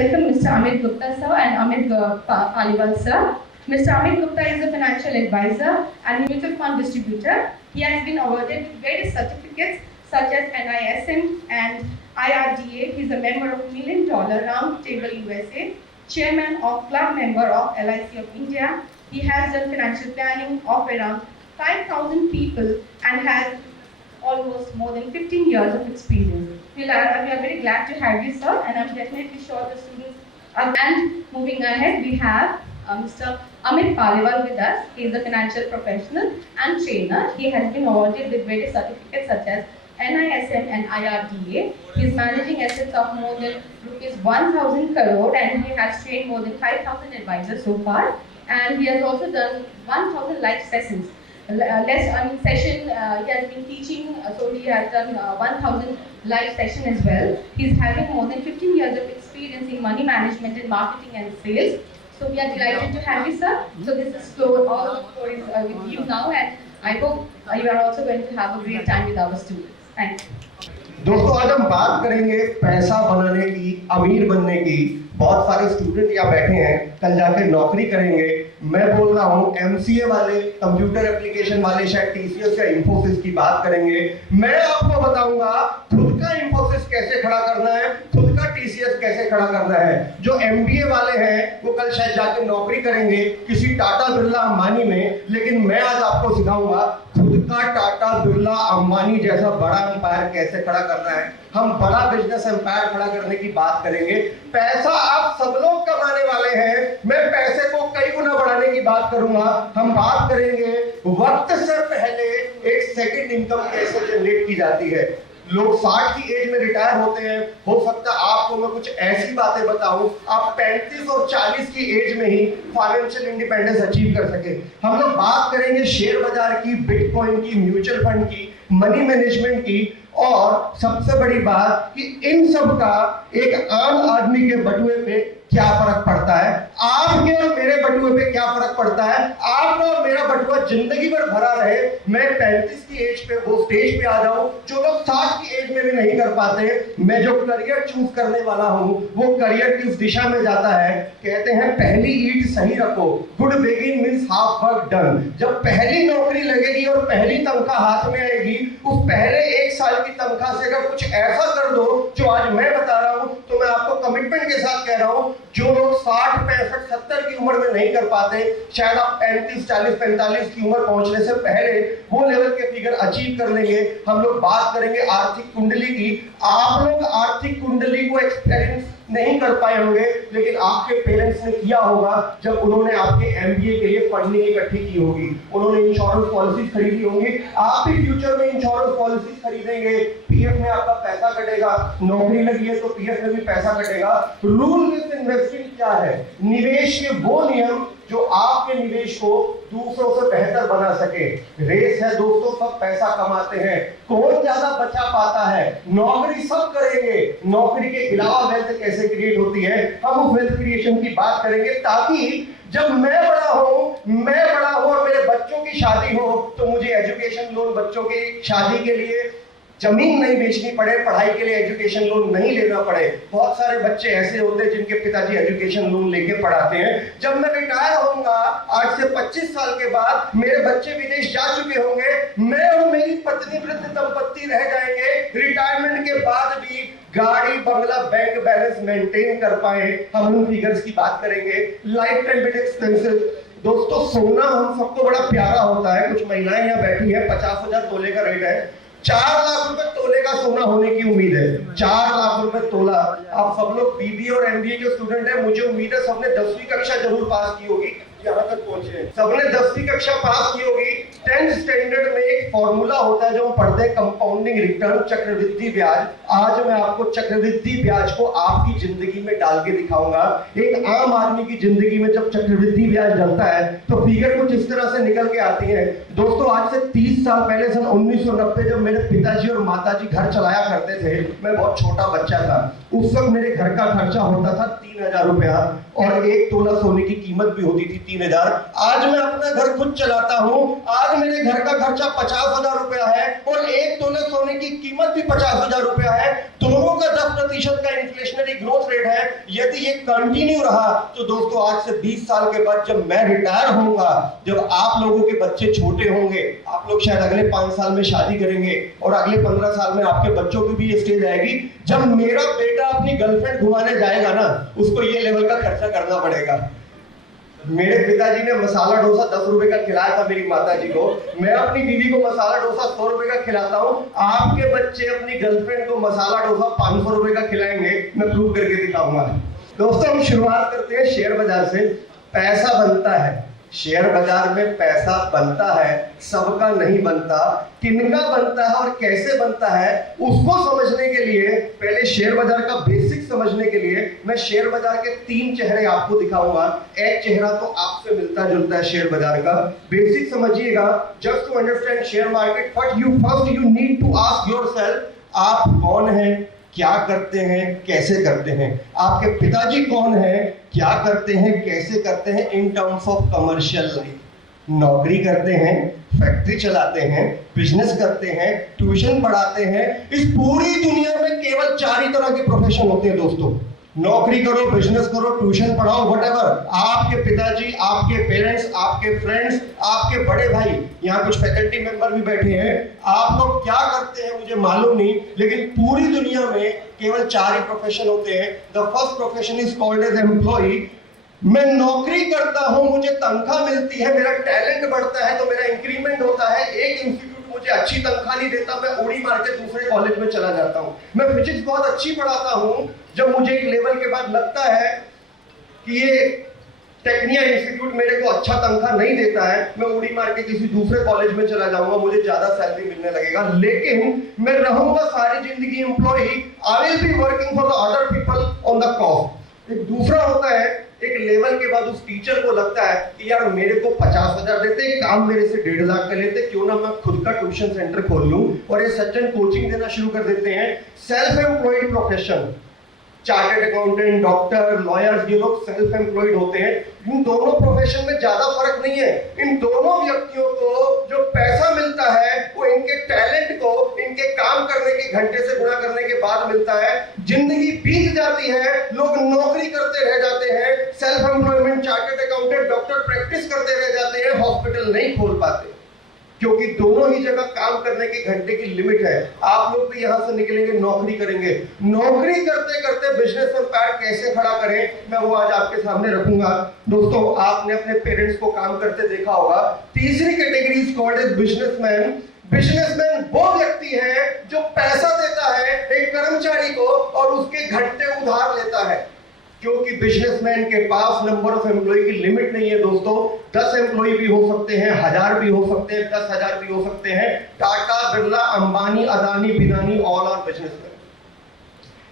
welcome Mr. Amit Gupta sir and Amit Paliwal sir. Mr. Amit Gupta is a financial advisor and mutual fund distributor. He has been awarded with various certificates such as NISM and IRDA. He is a member of $1 Million Round Table USA, chairman of club member of LIC of India. He has done financial planning of around 5,000 people and has almost more than 15 years of experience. We are very glad to have you, sir, and I'm definitely sure the students are. And moving ahead, we have Mr. Amit Paliwal with us. He is a financial professional and trainer. He has been awarded with various certificates such as NISM and IRDA. He is managing assets of more than rupees 1,000 crore and he has trained more than 5,000 advisors so far. And he has also done 1,000 live sessions. He has been teaching, so he has done 1,000 live session as well. He's having more than 15 years of experience in money management and marketing and sales. So we are delighted to have you, sir. So this is all the stories with you now, and I hope you are also going to have a great time with our students. Thank you. दोस्तों आज हम बात करेंगे पैसा बनाने की, अमीर बनने की। बहुत सारे स्टूडेंट यहाँ बैठे हैं, कल जाकर नौकरी करेंगे। मैं बोल रहा हूँ एमसीए वाले, कंप्यूटर एप्लीकेशन वाले शायद टीसीएस या इंफोसिस की बात करेंगे। मैं आपको बताऊंगा खुद का इंफोसिस कैसे खड़ा करना है, खुद का टीसीएस कैसे खड़ा करना है। जो एमबीए वाले हैं वो कल शायद जाकर नौकरी करेंगे किसी टाटा बिरला अंबानी में, लेकिन मैं आज आपको सिखाऊंगा खुद का टाटा बिरला अंबानी जैसा बड़ा एम्पायर कैसे खड़ा करना है। हम बड़ा बिजनेस एम्पायर खड़ा करने की बात करेंगे। पैसा आप सब लोग कमाने वाले हैं, मैं पैसे को कई गुना बढ़ाने की बात करूंगा। हम बात करेंगे वक्त से पहले एक सेकंड इनकम कैसे जनरेट की जाती है। लोग 60 की एज में रिटायर होते हैं, हो सकता है आपको मैं कुछ ऐसी बातें बताऊं आप 35 और 40 की एज में ही फाइनेंशियल इंडिपेंडेंस अचीव कर सके। हम लोग बात करेंगे शेयर बाजार की, बिटकॉइन की, म्यूचुअल फंड की, मनी मैनेजमेंट की, और सबसे बड़ी बात कि इन सब का एक आम आदमी के बटुए पे क्या फर्क पड़ता है, आपके और मेरे बटुए पे क्या फर्क पड़ता है। आपका और मेरा बटुआ जिंदगी भर भरा रहे, मैं 35 की एज पे वो स्टेज पे आ जाऊं जो लोग 60 की एज में भी नहीं कर पाते। मैं जो करियर चूज करने वाला हूं वो करियर किस दिशा में जाता है। कहते हैं पहली ईंट सही रखो, good begin means half work done. जब पहली नौकरी लगेगी और पहली तनख्वाह हाथ में आएगी, उस पहले 1 साल की तनख्वाह से अगर कुछ ऐसा कर दो जो आज मैं बता रहा हूं, तो मैं आपको कमिटमेंट के साथ कह रहा हूं जो लोग 60, 65, 70 की उम्र में नहीं कर पाते, शायद आप 35, 40, 45 की उम्र पहुंचने से पहले वो लेवल के फिगर अचीव कर लेंगे। हम लोग बात करेंगे आर्थिक कुंडली की। आप लोग आर्थिक कुंडली को एक्सपीरियंस नहीं कर पाए होंगे, लेकिन आपके पेरेंट्स ने किया होगा जब उन्होंने आपके एमबीए के लिए फंडिंग इकट्ठी की होगी, उन्होंने इंश्योरेंस पॉलिसीज खरीदी होंगी। आप भी फ्यूचर में इंश्योरेंस पॉलिसीज खरीदेंगे, पीएफ में आपका पैसा कटेगा, नौकरी लगी है तो पीएफ में भी पैसा कटेगा। रूल विद इन्वेस्टिंग क्या है? निवेश के वो नियम जो आपके निवेश को दूसरों से बेहतर बना सके। रेस है दोस्तों, सब पैसा कमाते हैं, कौन ज्यादा बचा पाता है। नौकरी सब करेंगे, नौकरी के अलावा वेल्थ कैसे क्रिएट होती है, हम उस वेल्थ क्रिएशन की बात करेंगे, ताकि जब मैं बड़ा हूं और मेरे बच्चों की शादी हो तो मुझे एजुकेशन लोन, बच्चों की शादी के लिए जमीन नहीं बेचनी पड़े, पढ़ाई के लिए एजुकेशन लोन नहीं लेना पड़े। बहुत सारे बच्चे ऐसे होते हैं जिनके पिताजी एजुकेशन लोन लेके पढ़ाते हैं। जब मैं रिटायर होऊंगा आज से 25 साल के बाद, मेरे बच्चे विदेश जा चुके होंगे, मैं और मेरी पत्नी वृद्ध दंपत्ति रह जाएंगे। रिटायरमेंट के बाद भी गाड़ी, बंगला, बैंक बैलेंस मेंटेन कर पाए। हम उन फिगर्स की बात करेंगे। लाइफ टाइम बिट एक्सपेंसिव दोस्तों, सोना हम सबको बड़ा प्यारा होता है। कुछ महिलाएं यहाँ बैठी हैं, 50,000 तोले का रेट है। 4 लाख रुपए तोले का सोना होने की उम्मीद है। 4 लाख रुपए तोला। आप सब लोग बीबीए और एमबीए के स्टूडेंट हैं, मुझे उम्मीद है सबने 10वीं कक्षा जरूर पास की होगी। यहाँ तक पहुंचे सबने 10वीं कक्षा पास की होगी। 10th स्टैंडर्ड में एक फॉर्मूला होता है जो हम पढ़ते हैं, कंपाउंडिंग रिटर्न, चक्रवृद्धि ब्याज। आज मैं आपको चक्रवृद्धि ब्याज को आपकी जिंदगी में डाल के दिखाऊंगा। एक आम आदमी की जिंदगी में जब चक्रवृद्धि ब्याज डलता है तो फिगर कुछ इस तरह से निकल के आती है। दोस्तों आज से 30 साल पहले सन 1990 जब मेरे पिताजी और माताजी घर चलाया करते थे, मैं बहुत छोटा बच्चा था, उस वक्त मेरे घर का खर्चा होता था 3000 रुपया और 1 तोला सोने की कीमत भी होती थी 3000। आज मैं अपना घर खुद चलाता हूँ, आज मेरे घर का खर्चा 50,000 रुपया है और 1 तोले सोने की कीमत भी 50,000 रुपया है, दोनों का 10% का इन्फ्लेशनरी ग्रोथ रेट है। यदि ये कंटिन्यू रहा तो दोस्तों आज से 20 साल के बाद जब मैं रिटायर होऊंगा, जब आप लोगों के बच्चे छोटे होंगे, आप लोग शायद अगले 5 साल में शादी करेंगे और अगले 15 साल में आपके बच्चों की भी ये स्टेज आएगी, जब मेरा बेटा अपनी गर्लफ्रेंड घुमाने जाएगा ना, उसको ये लेवल का खर्चा करना पड़ेगा। मेरे पिताजी ने मसाला डोसा 10 रुपए का खिलाया था मेरी माता जी को, मैं अपनी बीवी को मसाला डोसा 100 रुपए का खिलाता हूँ। आपके बच्चे अपनी गर्लफ्रेंड को मसाला डोसा 500 रुपए का खिलाएंगे, मैं प्रूव करके दिखाऊंगा। दोस्तों हम शुरुआत करते हैं शेयर बाजार से। पैसा बनता है, शेयर बाजार में पैसा बनता है, सबका नहीं बनता। किनका बनता है और कैसे बनता है उसको समझने के लिए, पहले शेयर बाजार का बेसिक समझने के लिए मैं शेयर बाजार के 3 चेहरे आपको दिखाऊंगा। एक चेहरा तो आपसे मिलता जुलता है शेयर बाजार का, बेसिक समझिएगा। Just to understand share market, what you first you need to ask yourself, आप कौन हैं, क्या करते हैं, कैसे करते हैं। आपके पिताजी कौन है, क्या करते हैं, कैसे करते हैं इन टर्म्स ऑफ कमर्शियल लाइफ। नौकरी करते हैं, फैक्ट्री चलाते हैं, बिजनेस करते हैं, ट्यूशन पढ़ाते हैं। इस पूरी दुनिया में केवल 4 ही तरह के प्रोफेशन होते हैं दोस्तों। नौकरी करो, बिजनेस करो, ट्यूशन पढ़ाओ, व्हाटएवर। आपके पिताजी, आपके पेरेंट्स, आपके फ्रेंड्स, आपके बड़े भाई, यहाँ कुछ फैकल्टी मेंबर भी बैठे हैं, आप लोग क्या करते हैं मुझे मालूम नहीं, लेकिन पूरी दुनिया में केवल 4 ही प्रोफेशन होते हैं। The first profession is called as employ. मैं नौकरी करता हूं, मुझे तनख्वाह मिलती है, मेरा टैलेंट बढ़ता है तो मेरा इंक्रीमेंट होता है। एक इंस्टीट्यूट मुझे अच्छी तनख्वाह नहीं देता, मैं उड़ी मार के दूसरे कॉलेज में चला जाता हूं। मैं फिजिक्स बहुत अच्छी पढ़ाता हूं, जब मुझे एक लेवल के बाद लगता है कि ये टेक्निया इंस्टीट्यूट मेरे को अच्छा तनख्वाह नहीं देता है, मैं उड़ी मार के किसी दूसरे कॉलेज में चला जाऊंगा, मुझे ज्यादा सैलरी मिलने लगेगा, लेकिन मैं रहूंगा सारी जिंदगी employ. I will be working for the other people on the cost. एक दूसरा होता है, एक लेवल के बाद उस टीचर को लगता है कि यार मेरे को 50,000 देते, काम मेरे से 1.5 लाख का लेते, क्यों ना मैं खुद का ट्यूशन सेंटर खोल लूं, और ये सज्जन कोचिंग देना शुरू कर देते हैं। Self employed profession, chartered accountant, doctor, lawyers, ये लोग सेल्फ एम्प्लॉयड होते हैं। इन दोनों प्रोफेशन में ज्यादा फर्क नहीं है। इन दोनों व्यक्तियों को जो पैसा मिलता है वो इनके टैलेंट को इनके काम करने के घंटे से गुणा करने के बाद मिलता है। जिंदगी बीत जाती है, लोग नौकरी करते रह जाते हैं, self employment, chartered accountant, doctor practice करते रह जाते हैं, हॉस्पिटल नहीं खोल पाते, क्योंकि दोनों ही जगह काम करने के घंटे की लिमिट है। आप लोग भी यहां से निकलेंगे, नौकरी करेंगे, नौकरी करते करते बिजनेस में पैर कैसे खड़ा करें, मैं वो आज आपके सामने रखूंगा। दोस्तों आपने अपने पेरेंट्स को काम करते देखा होगा। तीसरी category is called as businessman. Businessman वो व्यक्ति है जो पैसा देता है एक कर्मचारी को और उसके घंटे उधार लेता है, क्योंकि बिजनेसमैन के पास नंबर ऑफ एम्प्लॉय की लिमिट नहीं है दोस्तों। 10 एम्प्लॉय भी हो सकते हैं, 1000 भी हो सकते हैं, 10,000 भी हो सकते हैं। Tata, Birla, Ambani, Adani, Bidani, all are businessman.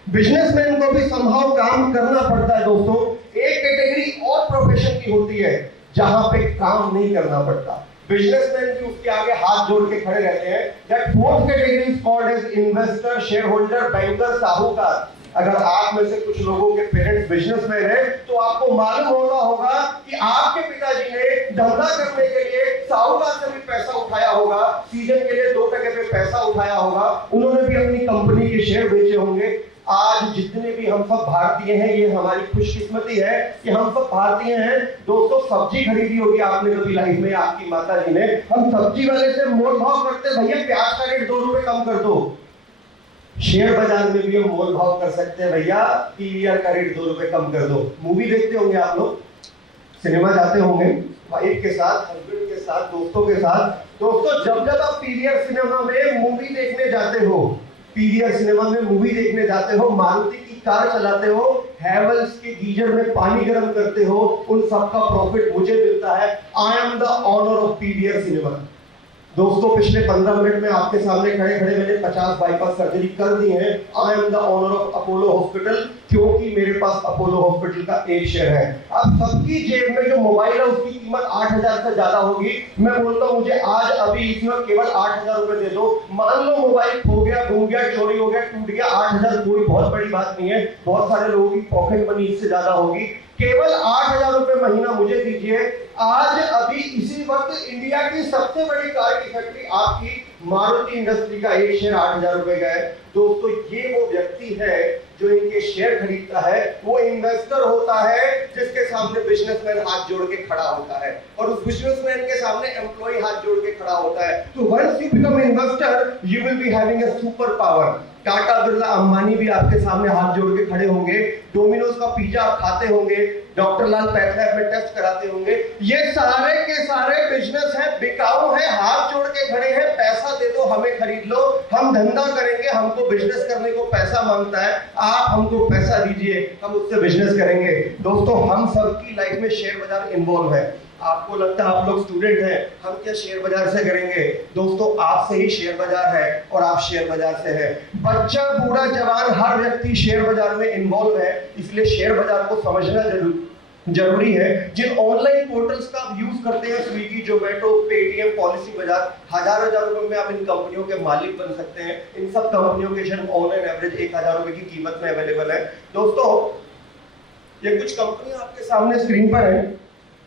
Businessman को भी समहाउ काम करना पड़ता है दोस्तों। एक कैटेगरी और प्रोफेशन की होती है जहां पे काम नहीं करना पड़ता, बिजनेसमैन भी उसके आगे हाथ जोड़ के खड़े रहते हैं। That fourth category is called as investor, share holder, banker, साहूकार। अगर आप में से कुछ लोगों के पेरेंट्स बिजनेसमैन हैं तो आपको मालूम होगा कि आपके पिताजी ने धंधा करने के लिए साहूकार से भी पैसा उठाया होगा, सीजन के लिए 2% पे पैसा उठाया होगा, उन्होंने भी अपनी कंपनी के शेयर बेचे होंगे। आज जितने भी हम सब भारतीय हैं, ये हमारी खुशकिस्मती है कि हम सब भारतीय हैं। दोस्तों सब्जी खरीदी होगी आपने कभी लाइफ में, आपकी माता जी ने, हम सब्जी वाले से मोल भाव करते, भैया प्याज का रेट 2 रुपए कम कर दो। शेयर बाजार में भी हम मोल भाव कर सकते हैं, भैया पीवीआर का रेट 2 रुपए कम कर दो। मूवी देखते होंगे आप लोग, सिनेमा जाते होंगे वाइफ के साथ, हस्बैंड के साथ, दोस्तों के साथ। दोस्तों जब आप पीवीआर सिनेमा में मूवी देखने जाते हो, पीवीआर सिनेमा में मूवी देखने जाते हो, मारुति की कार चलाते हो, हैवेल्स के गीजर में पानी गर्म करते हो, उन सबका प्रॉफिट मुझे मिलता है। I am the owner of PVR cinema. दोस्तों पिछले 15 मिनट में आपके सामने खड़े खड़े मैंने 50 बाईपास सर्जरी कर दी है। I am the owner of Apollo hospital. क्योंकि मेरे पास अपोलो हॉस्पिटल का एक शेयर है। अब सबकी जेब में जो मोबाइल है उसकी कीमत 8,000 से ज्यादा होगी। मैं बोलता हूँ मुझे आज अभी इस वक्त केवल 8,000 रुपए दे दो। मान लो मोबाइल खो गया, घूम गया, चोरी हो गया, टूट गया, 8,000 कोई बहुत बड़ी बात नहीं है। बहुत सारे लोगों की पॉकेट मनी इससे ज्यादा होगी। केवल 8,000 रुपए महीना मुझे दीजिए। आज अभी इसी वक्त इंडिया की सबसे बड़ी कार की फैक्ट्री आपकी मारुति इंडस्ट्री का एक शेयर 8,000 रुपए का है। दोस्तों ये वो व्यक्ति है जो इनके शेयर खरीदता है, वो इन्वेस्टर होता है जिसके सामने बिजनेसमैन हाथ जोड़ के खड़ा होता है और उस बिजनेसमैन के सामने एम्प्लॉय हाथ जोड़ के खड़ा होता है। तो once you become investor you will be having a super power. Tata Birla Ambani भी आपके सामने हाथ जोड़ के खड़े होंगे। डोमिनोज का पिज्जा आप खाते होंगे, डॉक्टर लाल पैथलैब में टेस्ट कराते होंगे। ये सारे के सारे बिजनेस हैं, बिकाऊ हैं, हाथ जोड़ के खड़े हैं, पैसा दे दो हमें खरीद लो, हम धंधा करेंगे, हमको बिजनेस करने को पैसा मांगता है, आप हमको पैसा दीजिए, हम उससे बिजनेस करेंगे। दोस्तों हम सबकी लाइफ में शेयर बाजार इन्वॉल्व है। आपको लगता है आप लोग स्टूडेंट हैं, हम क्या शेयर बाजार से करेंगे? दोस्तों आपसे ही शेयर बाजार है और आप शेयर बाजार से है। बच्चा, बूढ़ा, जवान, हर व्यक्ति शेयर बाजार में इन्वॉल्व है। इसलिए शेयर बाजार को समझना जरूरी है। जिन ऑनलाइन पोर्टल्स का आप यूज करते हैं, स्विगी, जोमेटो, पेटीएम, पॉलिसी बाजार, हजार रुपए में आप इन कंपनियों के मालिक बन सकते हैं। इन सब कंपनियों के शेयर ऑनलाइन एवरेज 1,000 रुपए की कीमत में अवेलेबल है। दोस्तों ये कुछ कंपनियां आपके सामने स्क्रीन पर है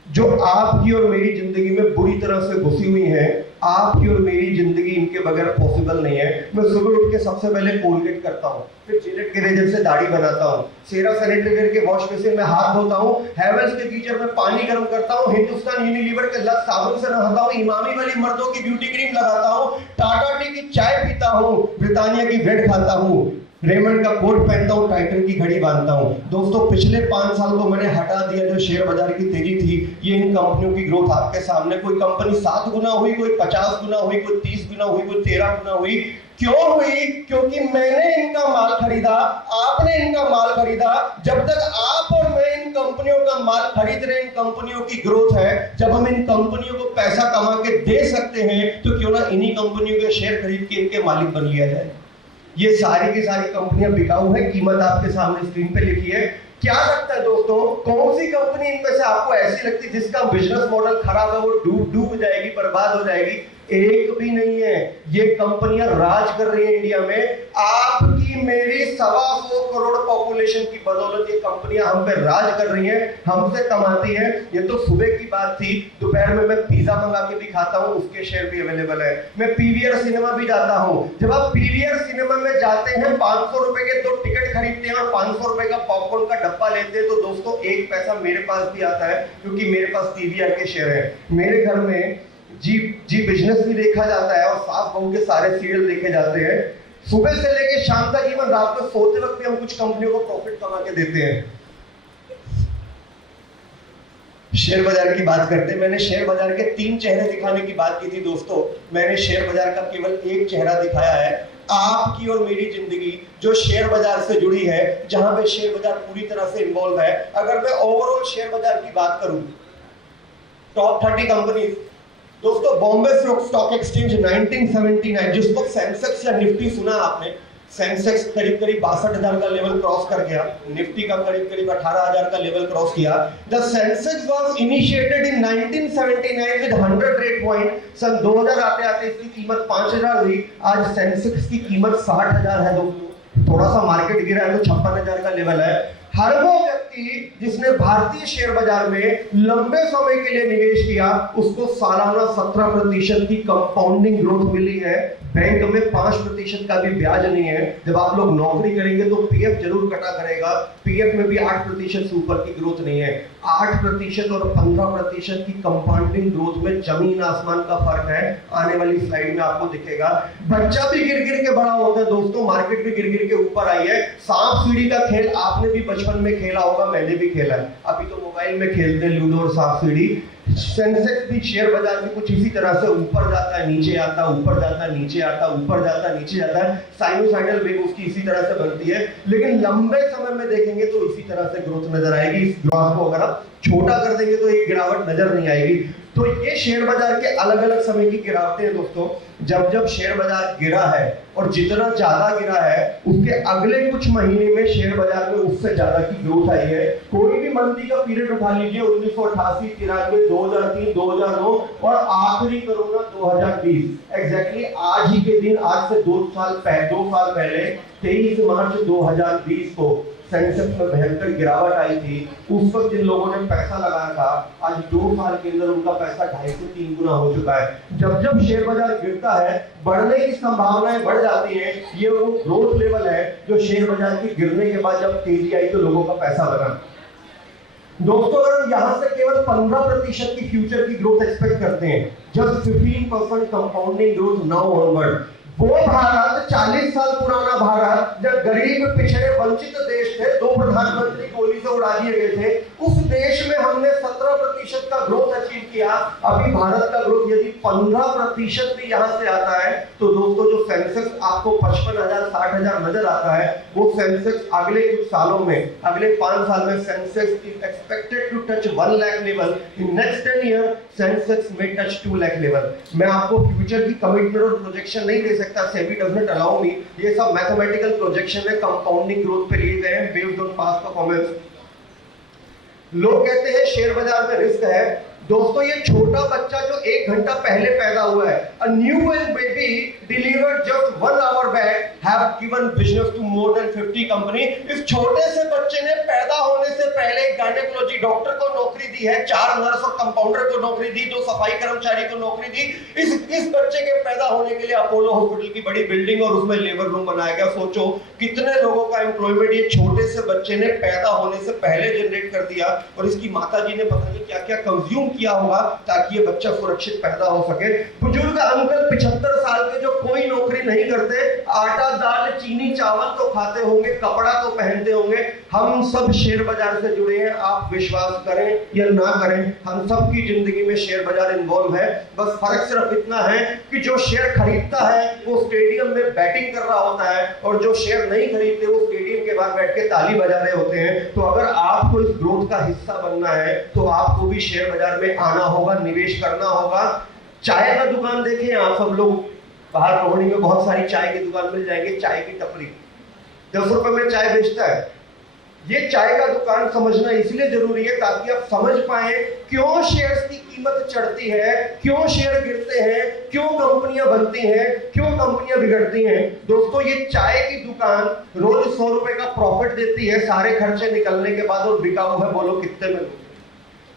जो आपकी और मेरी जिंदगी में बुरी तरह से घुसी हुई है। आपकी और मेरी जिंदगी इनके बगैर पॉसिबल नहीं है। मैं सुबह उठ के सबसे पहले कोलगेट करता हूँ, फिर जिलेट के रेजर से दाढ़ी बनाता हूँ, सेरा सैनिटरी के वॉश बेसिन में हाथ धोता हूँ, हैवेल्स के गीजर में पानी गर्म करता हूँ, हिंदुस्तान यूनिलीवर के लक्स साबुन से नहाता हूँ, इमामी वाली मर्दों की ब्यूटी क्रीम लगाता हूँ, टाटा टी की चाय पीता हूँ, ब्रिटानिया की ब्रेड खाता हूँ, रेमंड का कोट पहनता हूँ, टाइटन की घड़ी बांधता हूँ। दोस्तों पिछले 5 साल को मैंने हटा दिया जो शेयर बाजार की तेजी थी। ये इन कंपनियों की ग्रोथ आपके सामने, कोई कंपनी 7 गुना हुई, कोई 50 गुना हुई, कोई 30 गुना हुई, कोई 13 गुना हुई। क्यों हुई? क्योंकि मैंने इनका माल खरीदा, आपने इनका माल खरीदा। जब तक आप और मैं इन कंपनियों का माल खरीद रहे, इन कंपनियों की ग्रोथ है। जब हम इन कंपनियों को पैसा कमा के दे सकते हैं तो क्यों ना इन्हीं कंपनियों के शेयर खरीद के इनके मालिक बन लिया जाए। ये सारी की सारी कंपनियां बिकाऊ है, कीमत आपके सामने स्क्रीन पे लिखी है। क्या लगता है दोस्तों, कौन सी कंपनी इनमें से आपको ऐसी लगती है जिसका बिजनेस मॉडल खराब है, वो डूब जाएगी, बर्बाद हो जाएगी? एक भी नहीं है। ये कंपनियां राज कर रही है इंडिया में। आपकी मेरी 125 करोड़ पॉपुलेशन की बदौलत ये कंपनियां हम पे राज कर रही हैं, हमसे कमाती हैं। ये तो सुबह की बात थी। दोपहर में मैं पिज्जा मंगा के भी खाता हूं, उसके शेयर भी अवेलेबल है। मैं पीवीआर सिनेमा भी जाता हूं। जब आप पीवीआर सिनेमा में जाते हैं, 500 रुपए के 2 टिकट खरीदते हैं और 500 रुपए का पॉपकॉर्न का डब्बा लेते हैं, तो दोस्तों 1 पैसा मेरे पास भी आता है क्योंकि मेरे पास पीवीआर के शेयर है। मेरे घर में जी बिजनेस भी देखा जाता है और सास बहू के सारे सीरियल देखे जाते हैं। सुबह से लेके शाम तक, इवन रात में सोते वक्त भी हम कुछ कंपनियों को प्रॉफिट कमा के देते हैं। शेयर बाजार की बात करते हैं। मैंने शेयर बाजार के 3 चेहरे दिखाने की बात की थी दोस्तों। मैंने शेयर बाजार का केवल एक चेहरा दिखाया है। आपकी और मेरी जिंदगी जो शेयर बाजार से जुड़ी है, जहां पे शेयर बाजार पूरी तरह से इन्वॉल्व है। अगर मैं ओवरऑल शेयर बाजार की बात करूं, टॉप 30 कंपनीज दोस्तों, बॉम्बे स्टॉक एक्सचेंज 1979, जिस वक्त सेंसेक्स या निफ्टी सुना आपने, सेंसेक्स करीब 62,000 का लेवल क्रॉस कर गया, निफ्टी का करीब 18,000 का लेवल क्रॉस किया। The sensex was initiated in 1979 with 100 rate point. सन 2000 आते आते इसकी कीमत 5,000 हुई। आज सेंसेक्स की कीमत 60,000 है दोस्तों। थोड़ा सा मार्केट गिरा है तो 56,000 का लेवल है। हर वो व्यक्ति जिसने भारतीय शेयर बाजार में लंबे समय के लिए निवेश किया, उसको सालाना 17% की कंपाउंडिंग ग्रोथ मिली है। बैंक में 5% का भी ब्याज नहीं है। जब आप लोग नौकरी करेंगे तो पीएफ जरूर कटा करेगा, पीएफ में भी 8% से ऊपर की ग्रोथ नहीं है। 8% और 15% की कंपाउंडिंग ग्रोथ में जमीन आसमान का फर्क है। आने वाली स्लाइड में आपको दिखेगा। बच्चा भी गिर गिर के बड़ा होता है दोस्तों, मार्केट भी गिर गिर के ऊपर आई है। सांप सीढ़ी का खेल आपने भी बचपन में खेला होगा, मैंने भी खेला है। अभी तो मोबाइल में खेलते हैं लूडो और सांप सीढ़ी। सेंसेक्स भी शेयर बाजार में कुछ इसी तरह से ऊपर जाता है, नीचे आता है, ऊपर जाता है, नीचे आता है, ऊपर जाता है, नीचे जाता है। साइनोसाइडल वेव उसकी इसी तरह से बनती है। लेकिन लंबे समय में देखेंगे तो इसी तरह से ग्रोथ नजर आएगी। इस ग्राफ को अगर आप छोटा कर देंगे तो एक गिरावट नजर नहीं आएगी। तो ये शेयर बाजार के अलग अलग समय की गिरावटें हैं दोस्तों। जब शेयर बाजार गिरा है और जितना ज्यादा गिरा है उसके अगले कुछ महीने में शेयर बाजार में उससे ज्यादा की ग्रोथ आई है। कोई भी मंदी का पीरियड उठा लीजिए, 1988, 93, 2003, 2009 और आखिरी कोरोना 2020, एग्जैक्टली आज ही के दिन, आज से 2 साल पहले 23 मार्च 2020 को सेंसेक्स में भयंकर गिरावट आई थी। उस वक्त जिन लोगों ने पैसा लगाया था, आज 2 साल के अंदर उनका पैसा 2.5 से 3 गुना हो चुका है। जब शेयर बाजार गिरता है, बढ़ने की संभावनाएं बढ़ जाती हैं। ये वो ग्रोथ लेवल है जो शेयर बाजार के गिरने के बाद जब तेजी आई तो लोगों का पैसा बना। दोस्तों, अगर हम यहाँ से केवल 15% की फ्यूचर की ग्रोथ एक्सपेक्ट करते हैं, just 15% compounding growth now onward, वो भारत 40 साल पुराना भारत जब गरीब पिछड़े वंचित देश थे, 2 प्रधानमंत्री गोली से उड़ा दिए गए थे, उस देश में हमने 17% का ग्रोथ अचीव किया। अभी भारत का ग्रोथ यदि 15% भी यहाँ से आता है तो दोस्तों जो सेंसेक्स आपको 55,000 60,000 नजर आता है, वो सेंसेक्स अगले कुछ सालों में, अगले 5 साल में sensex is expected to touch 1 lakh level. In next 10 year sensex में टच 2 लाख लेवल। मैं आपको फ्यूचर की कमिटमेंट और प्रोजेक्शन नहीं दे सकता, SEBI does not allow me. ये सब मैथमेटिकल प्रोजेक्शन है, कंपाउंडिंग ग्रोथ पे लिए गए हैं बेस्ड ऑन पास्ट परफॉर्मेंस। लोग कहते हैं शेयर बाजार में रिस्क है। दोस्तों, ये छोटा बच्चा जो 1 घंटा पहले पैदा हुआ है, a newborn baby delivered just 1 hour back have given business to more than 50 company। इस छोटे से बच्चे ने पैदा होने से पहले गायनेकोलॉजी डॉक्टर को नौकरी दी है, 4 नर्स और कंपाउंडर को नौकरी दी, 2 सफाई कर्मचारी को नौकरी दी। इस बच्चे के पैदा होने के लिए अपोलो हॉस्पिटल की बड़ी बिल्डिंग और उसमें लेबर रूम बनाया गया। सोचो कितने लोगों का एम्प्लॉयमेंट ये छोटे से बच्चे ने पैदा होने से पहले जनरेट कर दिया, और इसकी माता जी ने पता नहीं क्या क्या कंज्यूम किया होगा ताकि ये बच्चा सुरक्षित पैदा हो सके। बुजुर्ग अंकल 75 साल के जो कोई नौकरी नहीं करते, आटा दाल चीनी चावल तो खाते होंगे, कपड़ा तो पहनते होंगे। हम सब शेयर बाजार से जुड़े हैं, आप विश्वास करें या ना करें, हम सब की जिंदगी में शेयर बाजार इन्वॉल्व है। बस फर्क सिर्फ इतना है कि जो शेयर खरीदता है वो स्टेडियम में बैटिंग कर रहा होता है, और जो शेयर नहीं खरीदते वो स्टेडियम के बाहर बैठ के ताली बजा रहे होते हैं। तो अगर आपको इस ग्रोथ का हिस्सा बनना है तो आपको भी शेयर बाजार में आना होगा, निवेश करना होगा। चाय का दुकान देखें आप सब लोग, बाहर रोहिणी में बहुत सारी चाय की दुकान मिल जाएंगे, चाय की टपरी 10 रुपए में चाय बेचता है। ये चाय का दुकान समझना इसलिए जरूरी है ताकि आप समझ पाए क्यों शेयर्स की कीमत चढ़ती है, क्यों शेयर गिरते हैं, क्यों कंपनियां बनती हैं, क्यों कंपनियां बिगड़ती हैं। दोस्तों, ये चाय की दुकान रोज 100 रुपए का प्रॉफिट देती है सारे खर्चे निकलने के बाद, और बिकाऊ है बोलो कितने में।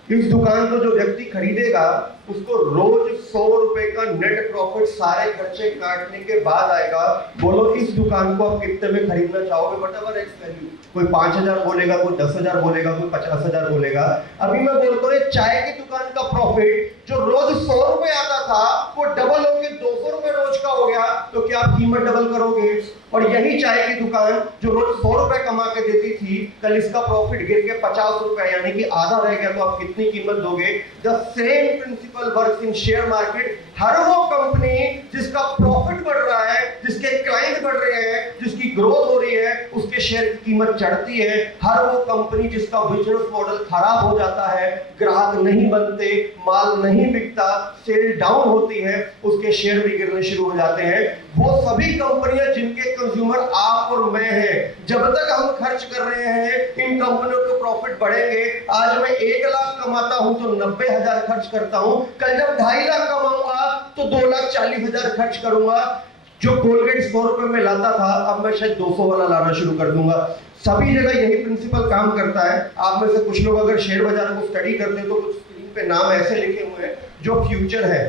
इस दुकान को जो व्यक्ति खरीदेगा उसको रोज 100 रुपए का नेट प्रॉफिट सारे खर्चे काटने के बाद आएगा। बोलो इस दुकान को आप कितने में खरीदना चाहोगे? व्हाटएवर एक्स वैल्यू, कोई 5,000 बोलेगा, कोई 10,000 बोलेगा, कोई 50,000 बोलेगा। अभी मैं बोलता हूँ चाय की दुकान का प्रॉफिट जो रोज 100 रुपए आता था वो डबल होके 200 रुपए रोज का हो गया, तो क्या आप कीमत डबल करोगे? और यही चाय की दुकान जो रोज 100 रुपए कमा के देती थी, कल इसका प्रॉफिट गिर के 50 रुपए यानी कि आधा रह गया, तो आप कितनी कीमत दोगे? The same principle works in share market. हर वो कंपनी जिसका प्रॉफिट बढ़ रहा है, जिसके क्लाइंट बढ़ रहे हैं, जिसकी ग्रोथ हो रही है, उसके शेयर की कीमत चढ़ती है। हर वो कंपनी जिसका बिजनेस मॉडल खराब हो जाता है, ग्राहक नहीं बनते, माल नहीं बिकता, सेल डाउन होती है, उसके शेयर भी गिरने शुरू हो जाते हैं। वो सभी कंपनियां जिनके कंज्यूमर आप और मैं हैं, जब तक हम खर्च कर रहे हैं इन कंपनियों के प्रॉफिट बढ़ेंगे। आज मैं 1 लाख कमाता हूं तो 90,000 खर्च करता हूं, कल जब 2.5 लाख कमाऊंगा तो 2,40,000 खर्च करूंगा। जो कोलगेट 100 रुपए में लाता था, अब मैं शायद 200 वाला लाना शुरू कर दूंगा। सभी जगह यही प्रिंसिपल काम करता है। आप में से कुछ लोग अगर शेयर बाजार को स्टडी करते हैं तो कुछ स्क्रीन पे नाम ऐसे लिखे हुए हैं जो फ्यूचर है।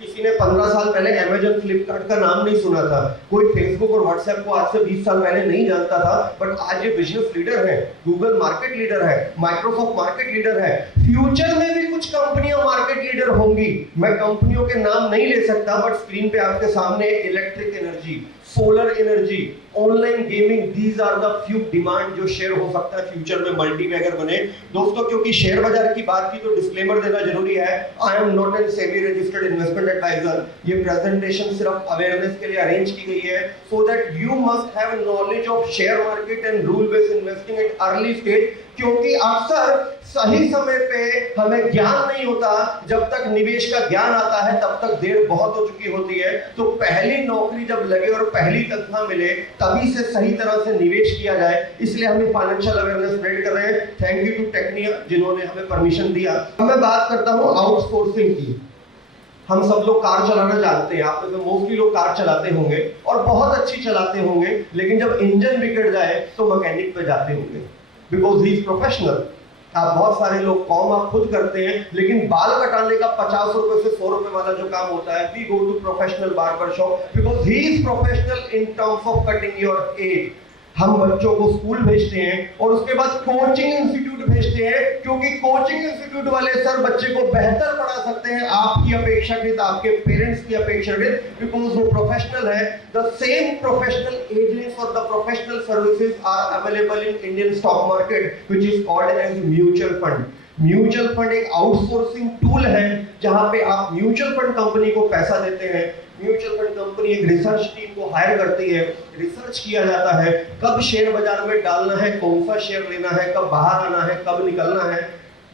किसी ने 15 साल पहले अमेजन फ्लिपकार्ट का नाम नहीं सुना था, कोई फेसबुक और व्हाट्सएप को आज से 20 साल पहले नहीं जानता था, बट आज ये बिजनेस लीडर है, गूगल मार्केट लीडर है, माइक्रोसॉफ्ट मार्केट लीडर है। फ्यूचर में भी कुछ कंपनियां मार्केट लीडर होंगी। मैं कंपनियों के नाम नहीं ले सकता, बट स्क्रीन पे आपके सामने electric energy, solar energy, online gaming, these are the few demand जो शेयर हो सकता है फ्यूचर में मल्टीबैगर बने। दोस्तों, क्योंकि शेयर बाजार की बात की तो डिस्क्लेमर देना जरूरी है। I am not an SEBI registered investment advisor. ये प्रेजेंटेशन सिर्फ अवेयरनेस के लिए अरेंज की गई है, so that you must have knowledge of share market and rule based investing at early stage. क्योंकि अक्सर सही समय पे हमें ज्ञान नहीं होता, जब तक निवेश का ज्ञान आता है तब तक देर बहुत हो चुकी होती है। तो पहली नौकरी जब लगे और पहली तनख्वाह मिले तभी से सही तरह से निवेश किया जाए, इसलिए हम फाइनेंशियल अवेयरनेस स्प्रेड कर रहे हैं। थैंक यू टू टेक्निया जिन्होंने हमें परमिशन दिया। अब मैं बात करता हूँ आउटसोर्सिंग की। हम सब लोग कार चलाना जानते हैं, आप में से मोस्टली लोग कार चलाते होंगे और बहुत अच्छी चलाते होंगे, लेकिन जब इंजन बिगड़ जाए तो मैकेनिक पे जाते होंगे, बिकॉज ही इज प्रोफेशनल। आप बहुत सारे लोग कॉम आप खुद करते हैं, लेकिन बाल कटाने का 50 रुपए से 100 रुपए वाला जो काम होता है, we go to professional barber shop because he is professional in terms of cutting your hair. हम बच्चों को स्कूल भेजते हैं और उसके बाद कोचिंग इंस्टीट्यूट भेजते हैं, क्योंकि कोचिंग इंस्टीट्यूट वाले सर बच्चे को बेहतर पढ़ा सकते हैं आपकी अपेक्षाकृत, आपके पेरेंट्स की अपेक्षाकृत, बिकॉज वो प्रोफेशनल है। द सेम प्रोफेशनल एजेंट्स और the professional services are available in Indian stock market which is called as mutual fund. Mutual fund एक आउटसोर्सिंग टूल है जहां पे आप म्यूचुअल फंड कंपनी को पैसा देते हैं। म्यूचुअल फंड कंपनी एक रिसर्च टीम को हायर करती है, रिसर्च किया जाता है कब शेयर बाजार में डालना है, कौन सा शेयर लेना है, कब बाहर आना है, कब निकलना है।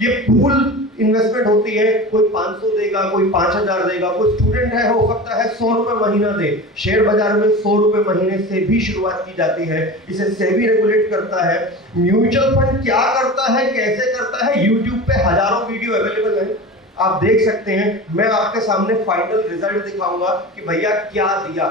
ये पूल इन्वेस्टमेंट होती है, कोई 500 देगा, कोई 5000 देगा, कोई स्टूडेंट है हो सकता है 100 रुपए महीना दे। शेयर बाजार में 100 रुपए महीने से भी शुरुआत की जाती है, इसे सेबी रेगुलेट करता है। म्यूचुअल फंड क्या करता है, कैसे करता है, यूट्यूब पे हजारों वीडियो अवेलेबल है, आप देख सकते हैं। मैं आपके सामने फाइनल रिजल्ट दिखाऊंगा कि भैया क्या दिया,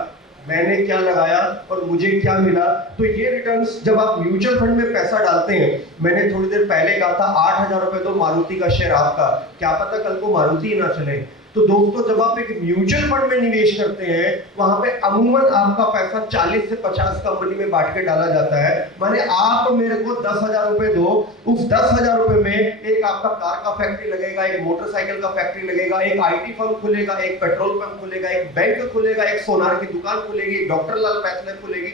मैंने क्या लगाया और मुझे क्या मिला। तो ये रिटर्न्स जब आप म्यूचुअल फंड में पैसा डालते हैं, मैंने थोड़ी देर पहले कहा था 8000 रुपए तो मारुति का शेयर आपका, क्या पता कल को मारुति ही ना चले। तो दोस्तों जब आप एक म्यूचुअल फंड में निवेश करते हैं, वहां पे अमूमन आपका पैसा 40 से 50 कंपनी में बांट के डाला जाता है। माने आप मेरे को 10,000 रुपए दो, उस 10,000 रुपए में एक आपका कार का फैक्ट्री लगेगा, एक मोटरसाइकिल का फैक्ट्री लगेगा, एक IT फर्म खुलेगा, एक पेट्रोल पंप खुलेगा, एक बैंक खुलेगा, एक सोनार की दुकान खुलेगी, एक डॉक्टर लाल पैथलैब खुलेगी,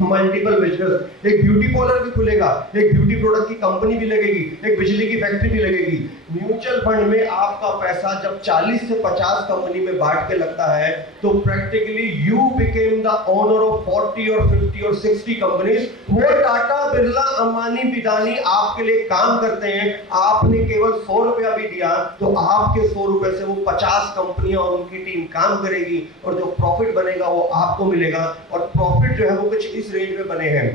मल्टीपल बिजनेस, एक ब्यूटी पार्लर भी खुलेगा, एक ब्यूटी प्रोडक्ट की कंपनी भी लगेगी, एक बिजली की फैक्ट्री भी लगेगी। म्यूचुअल फंड में आपका पैसा जब 40 से 50 कंपनी में बांट के लगता है, तो practically you became the owner of 40 और 50 और 60 कंपनीज। वो टाटा बिरला अंबानी बिदानी आपके लिए काम करते हैं। आपने केवल 100 रुपया भी दिया तो आपके 100 रुपए से वो 50 कंपनियां और उनकी टीम काम करेगी, और जो प्रॉफिट बनेगा वो आपको मिलेगा। और प्रॉफिट जो है वो कुछ इस रेंज में बने हैं।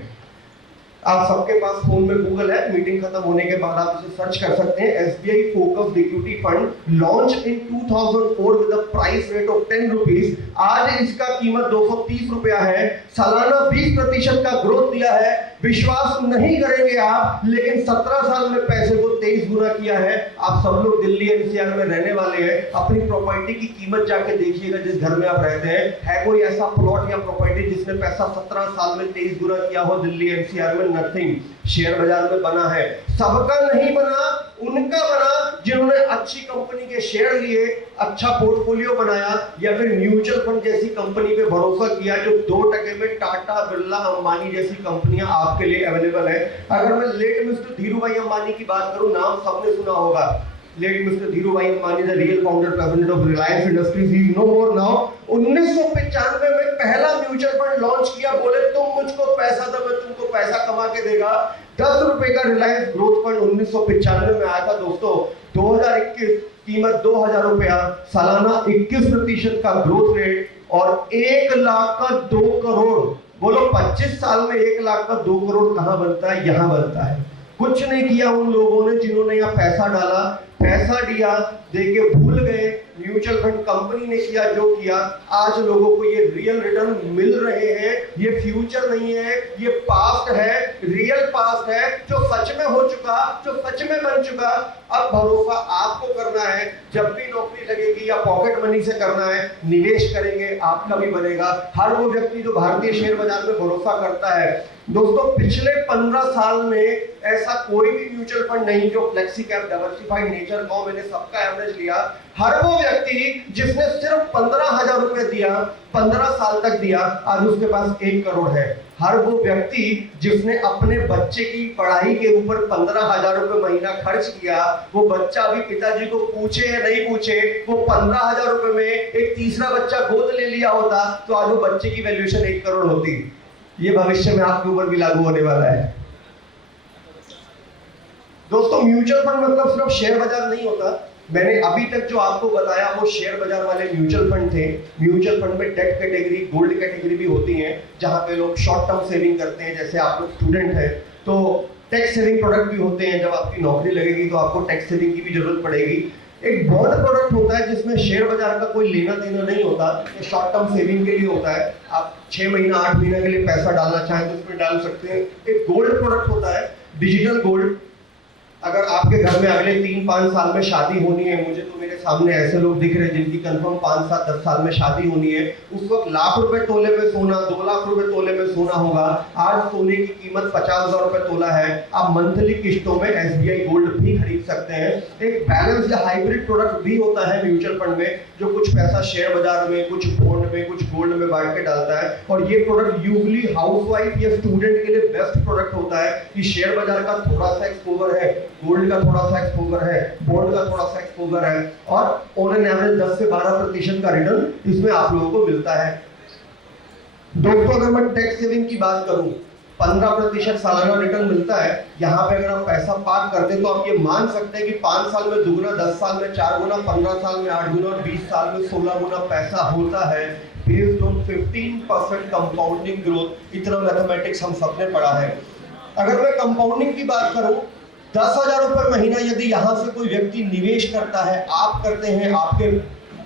आप सबके पास फोन में गूगल है, मीटिंग खत्म होने के बाद आप इसे सर्च कर सकते हैं। SBI focused equity fund launch in 2004 with a price rate of 10 rupees. आज इसका कीमत 230 रुपया है। सालाना 20% का ग्रोथ दिया है। विश्वास नहीं करेंगे आप, लेकिन 17 साल में पैसे को 23 गुना किया है। आप सब लोग दिल्ली NCR में रहने वाले हैं, अपनी प्रॉपर्टी की कीमत जाके देखिएगा जिस घर में आप रहते हैं। है कोई ऐसा प्लॉट या प्रॉपर्टी जिसने पैसा 17 साल में 23 गुना किया हो दिल्ली NCR में? नथिंग। शेयर बाजार में बना है, सबका नहीं बना, उनका बना जिन्होंने अच्छी कंपनी के शेयर लिए, अच्छा पोर्टफोलियो बनाया, या फिर म्यूचुअल फंड जैसी कंपनी पे भरोसा किया जो 2% में टाटा बिरला अंबानी जैसी कंपनियां आपके लिए अवेलेबल है। अगर मैं लेट मिस्टर धीरू भाई अंबानी की बात करूं, नाम सबने सुना होगा। Late mister Dhiru bhai Ambani the real founder president of Reliance industries, he is no more now. 1995 में पहला म्यूचुअल फंड लॉन्च किया, बोले तुम मुझको पैसा दो मैं तुमको पैसा कमा के देगा। 10 रुपए का रिलायंस ग्रोथ फंड 1995 में आया था दोस्तों। 2021 कीमत 2000 रुपया, सालाना 21% का ग्रोथ रेट, और 1 लाख का 2 करोड़। बोलो 25 साल में 1 लाख का 2 करोड़ कहां बनता है? यहां बनता है। कुछ नहीं किया उन लोगों ने जिन्होंने यहाँ पैसा डाला, पैसा दिया, देके भूल गए। म्यूचुअल फंड कंपनी ने किया जो किया, आज लोगों को ये रियल रिटर्न मिल रहे हैं। ये फ्यूचर नहीं है, ये पास्ट है, रियल पास्ट है, जो सच में हो चुका, जो सच में बन चुका। अब भरोसा आपको करना है, जब भी नौकरी लगेगी या पॉकेट मनी से करना है, निवेश करेंगे आपका भी बनेगा। हर वो व्यक्ति जो भारतीय शेयर बाजार में भरोसा करता है, दोस्तों पिछले 15 साल में ऐसा कोई भी म्यूचुअल फंड नहीं जो फ्लेक्सी कैप, डाइवर्सिफाइड नेचर का, मैंने सबका एवरेज लिया। हर वो व्यक्ति जिसने सिर्फ 15,000 रुपए दिया, 15 साल तक दिया, आज उसके पास 1 करोड़ है। हर वो व्यक्ति जिसने अपने बच्चे की पढ़ाई के ऊपर 15,000 रुपए महीना खर्च किया, वो बच्चा भी पिताजी को पूछे या नहीं पूछे, वो 15,000 रुपए में एक तीसरा बच्चा गोद ले लिया होता तो आज वो बच्चे की वैल्यूएशन 1 करोड़ होती। होती। ये भविष्य में आपके ऊपर भी लागू होने वाला है। दोस्तों म्यूचुअल फंड मतलब सिर्फ शेयर बाजार नहीं होता। मैंने अभी तक जो आपको बताया वो शेयर बाजार वाले म्यूचुअल फंड थे। म्यूचुअल फंड में डेट कैटेगरी, गोल्ड कैटेगरी भी होती है, जहां पे लोग शॉर्ट टर्म सेविंग करते हैं। जैसे आप लोग स्टूडेंट हैं तो टैक्स सेविंग प्रोडक्ट भी होते हैं, जब आपकी नौकरी लगेगी तो आपको टैक्स सेविंग की भी जरूरत पड़ेगी। एक बॉन्ड प्रोडक्ट होता है जिसमें शेयर बाजार का कोई लेना देना नहीं होता, ये शॉर्ट टर्म सेविंग के लिए होता है। आप 6 महीना 8 महीना के लिए पैसा डालना चाहें तो उसमें डाल सकते हैं। एक गोल्ड प्रोडक्ट होता है, डिजिटल गोल्ड। अगर आपके घर में अगले 3-5 साल में शादी होनी है, मुझे तो मेरे सामने ऐसे लोग दिख रहे हैं जिनकी कंफर्म 5-7-10 साल में शादी होनी है, उस वक्त लाख रुपए तोले में सोना, 2 लाख रुपए तोले में सोना होगा। आज सोने की कीमत 50,000 रुपए तोला है। आप मंथली किस्तों में SBI गोल्ड भी खरीद सकते हैं। एक बैलेंस या हाइब्रिड प्रोडक्ट भी होता है म्यूचुअल फंड में, जो कुछ पैसा शेयर बाजार में, कुछ बॉन्ड में, कुछ गोल्ड में बांट के डालता है। और ये प्रोडक्ट यूजुअली हाउसवाइफ या स्टूडेंट के लिए बेस्ट प्रोडक्ट होता है कि शेयर बाजार का थोड़ा सा एक्सपोजर है, गोल्ड का थोड़ा सा एक्सपोजर है, बॉन्ड का थोड़ा सा एक्सपोजर है, और ऑन एन एवरेज 10 से 12% का रिटर्न इसमें आप लोगों को मिलता है। दोस्तों अगर मैं टैक्स सेविंग की बात करूं, 15% सालाना रिटर्न मिलता है। यहाँ पे अगर आप पैसा पार्क करते हैं तो आप ये मान सकते हैं कि 5 साल में दुगुना, 10 साल में 4 गुना, 15 साल में 8 गुना और 20 साल में 16 गुना पैसा होता है बेस्ड ऑन 15% कंपाउंडिंग ग्रोथ। इतना मैथमेटिक्स हम सबने पढ़ा है। अगर मैं कंपाउंडिंग की बात करूं, 10,000 रुपए महीना यदि यहाँ से कोई व्यक्ति निवेश करता है, आप करते हैं, आपके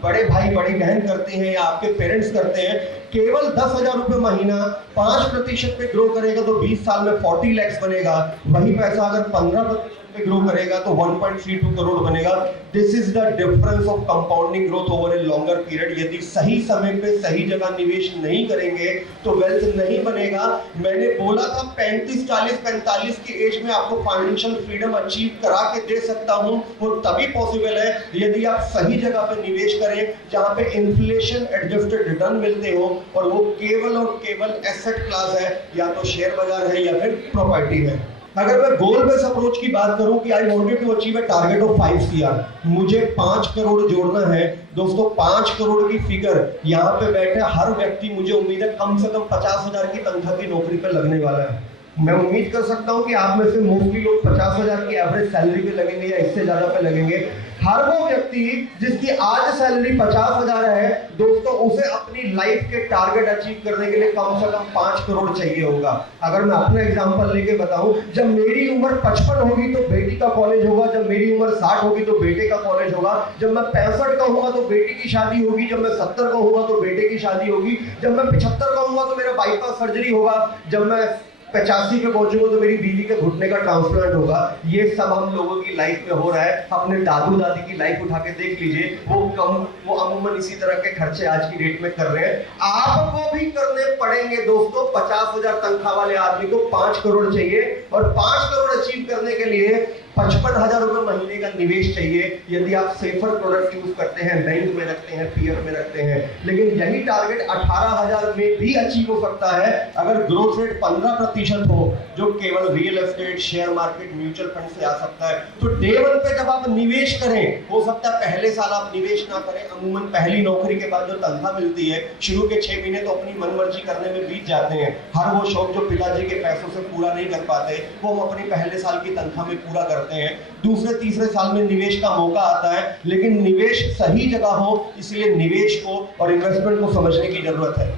बड़े भाई बड़ी बहन करते हैं, या आपके पेरेंट्स करते हैं, केवल 10,000 रुपए महीना 5% पे ग्रो करेगा तो 20 साल में 40 लाख बनेगा। वही पैसा अगर 15% पे ग्रो करेगा तो 1.32 करोड़ बनेगा। This is the difference of compounding growth over a longer period. यदि सही समय पे सही जगह निवेश नहीं करेंगे तो वेल्थ नहीं बनेगा। मैंने बोला था 35, 40, 45 की एज में आपको फाइनेंशियल फ्रीडम अचीव करा के दे सकता हूं, वो तभी पॉसिबल है यदि आप सही जगह पे निवेश करें जहां पे इन्फ्लेशन एडजस्टेड रिटर्न मिलते हो, और वो केवल और केवल एसेट क्लास है, या तो शेयर बाजार है या फिर प्रॉपर्टी है। अगर मैं गोल बेस्ड अप्रोच की बात करूं कि I wanted to achieve a target of 5 CR, मुझे 5 करोड़ जोड़ना है। दोस्तों 5 करोड़ की फिगर यहाँ पे बैठे हर व्यक्ति, मुझे उम्मीद है कम से कम 50,000 की तनख्वाह की नौकरी पर लगने वाला है। मैं उम्मीद कर सकता हूं कि आप में से मोस्टली लोग 50,000 की एवरेज सैलरी पे लगेंगे या इससे ज्यादा पे लगेंगे। हर वो व्यक्ति जिसकी आज सैलरी 50,000 है, दोस्तों उसे अपनी लाइफ के टारगेट अचीव करने के लिए कम से कम 5 करोड़ चाहिए होगा। अगर मैं अपना एग्जांपल लेके बताऊं, जब मेरी उम्र 55 होगी तो बेटी का कॉलेज होगा, जब मेरी उम्र 60 होगी तो बेटे का कॉलेज होगा, जब मैं 65 का होगा तो बेटी की शादी होगी, जब मैं 70 का होगा तो बेटे की शादी होगी, जब मैं 75 का होगा तो मेरा बाईपास सर्जरी होगा, जब मैं 85 पे पहुंचूंगा तो मेरी बीवी के घुटने का ट्रांसप्लांट होगा। ये सब हम लोगों की लाइफ में हो रहा है। अपने दादू दादी की लाइफ उठा के देख लीजिए, वो अमूमन इसी तरह के खर्चे आज की डेट में कर रहे हैं। आपको भी करने पड़ेंगे दोस्तों। 50,000 तनख्वाह वाले आदमी को 5 करोड़ चाहिए, और 5 करोड़ अचीव करने के लिए 55,000 रुपए महीने का निवेश चाहिए। यदि आप सेफर प्रोडक्ट चूज करते हैं, बैंक में रखते हैं, पीएफ में रखते हैं, लेकिन यही टारगेट 18,000 में भी अचीव हो सकता है अगर ग्रोथ रेट 15% हो, जो केवल real estate, share market, mutual fund से आ सकता है। तो डे 1 पे जब आप निवेश करें, हो सकता है पहले साल आप निवेश ना करें। अमूमन पहली नौकरी के बाद जो तनख्वाह मिलती है, शुरू के 6 महीने तो अपनी मनमर्जी करने में बीत जाते हैं। हर वो शौक जो पिताजी के पैसों से पूरा नहीं कर पाते, वो हम अपनी पहले साल की तनख्वाह में पूरा करते हैं। दूसरे तीसरे साल में निवेश का मौका आता है, लेकिन निवेश सही जगह हो, इसलिए निवेश को और इन्वेस्टमेंट को समझने की जरूरत है।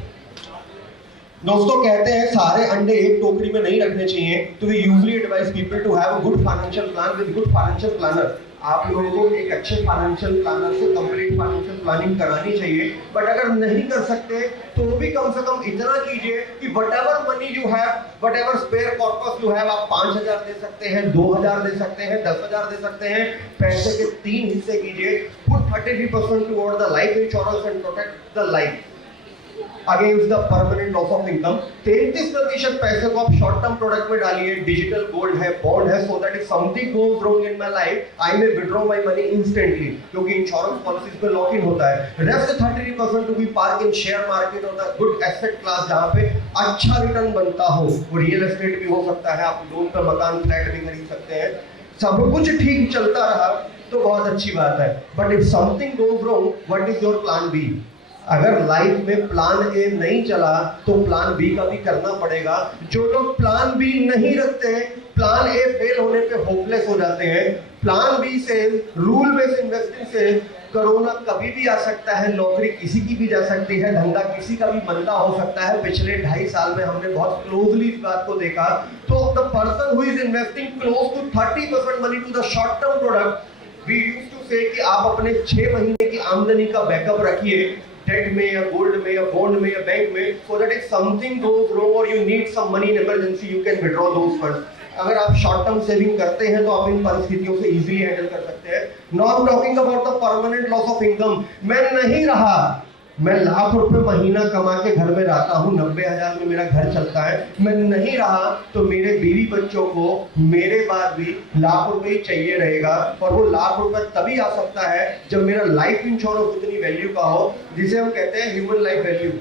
दोस्तों कहते हैं सारे अंडे एक टोकरी में नहीं रखने चाहिए, तो we usually advise people to have a good financial plan with good financial planner. आप लोगों को एक अच्छे फाइनेंशियल प्लानर से कंप्लीट फाइनेंशियल प्लानिंग करानी चाहिए। बट अगर नहीं कर सकते तो भी कम से कम इतना कीजिए कि whatever money you have, whatever spare corpus you have, आप 5,000 दे सकते हैं, 2,000 दे सकते हैं, 10,000 दे सकते हैं। पैसे के 3 हिस्से कीजिए। Put 33% toward the life insurance and protect the life against the permanent loss of income. 33% पैसे को आप शॉर्ट टर्म प्रोडक्ट में डालिए, डिजिटल गोल्ड है, बॉन्ड है, so that if something goes wrong in my life I may withdraw my money instantly, क्योंकि insurance policies पे lock in होता है। Rest 33% to be park in share market और the good asset class, जहां पे अच्छा return बनता हो। वो रियल एस्टेट भी हो सकता है, आप लोन पे मकान फ्लैट भी खरीद सकते हैं। सब कुछ ठीक चलता रहा तो बहुत अच्छी बात है। But if something goes wrong, what is your plan B? अगर लाइफ में प्लान ए नहीं चला तो प्लान बी का भी करना पड़ेगा। जो लोग प्लान बी नहीं रखते, प्लान ए फेल होने पे होपलेस हो जाते हैं। प्लान बी से, रूल बेस्ड इन्वेस्टिंग से कोरोना कभी भी आ सकता है, नौकरी किसी की भी जा सकती है, धंधा किसी का भी मंदा हो सकता है। पिछले 2.5 साल में हमने बहुत क्लोजली इस बात को देखा। तो the person who is investing close to 30% money to the short term product, we used to say कि आप अपने 6 महीने की आमदनी का बैकअप रखिए डेट में या गोल्ड में या बॉन्ड में या बैंक में, so that if something goes wrong और you need some money in emergency, you can withdraw those funds. अगर आप शॉर्ट टर्म सेविंग करते हैं तो आप इन परिस्थितियों से इजीली हैंडल कर सकते हैं। Not talking about the permanent loss of income. मैं नहीं रहा, मैं लाख रुपए महीना कमा के घर में रहता हूँ, 90,000 में मेरा घर चलता है, मैं नहीं रहा तो मेरे बीवी बच्चों को मेरे बाद भी लाख रुपए ही चाहिए रहेगा। और वो लाख रुपए तभी आ सकता है जब मेरा लाइफ इंश्योरेंस उतनी वैल्यू का हो, जिसे हम कहते हैं ह्यूमन लाइफ वैल्यू।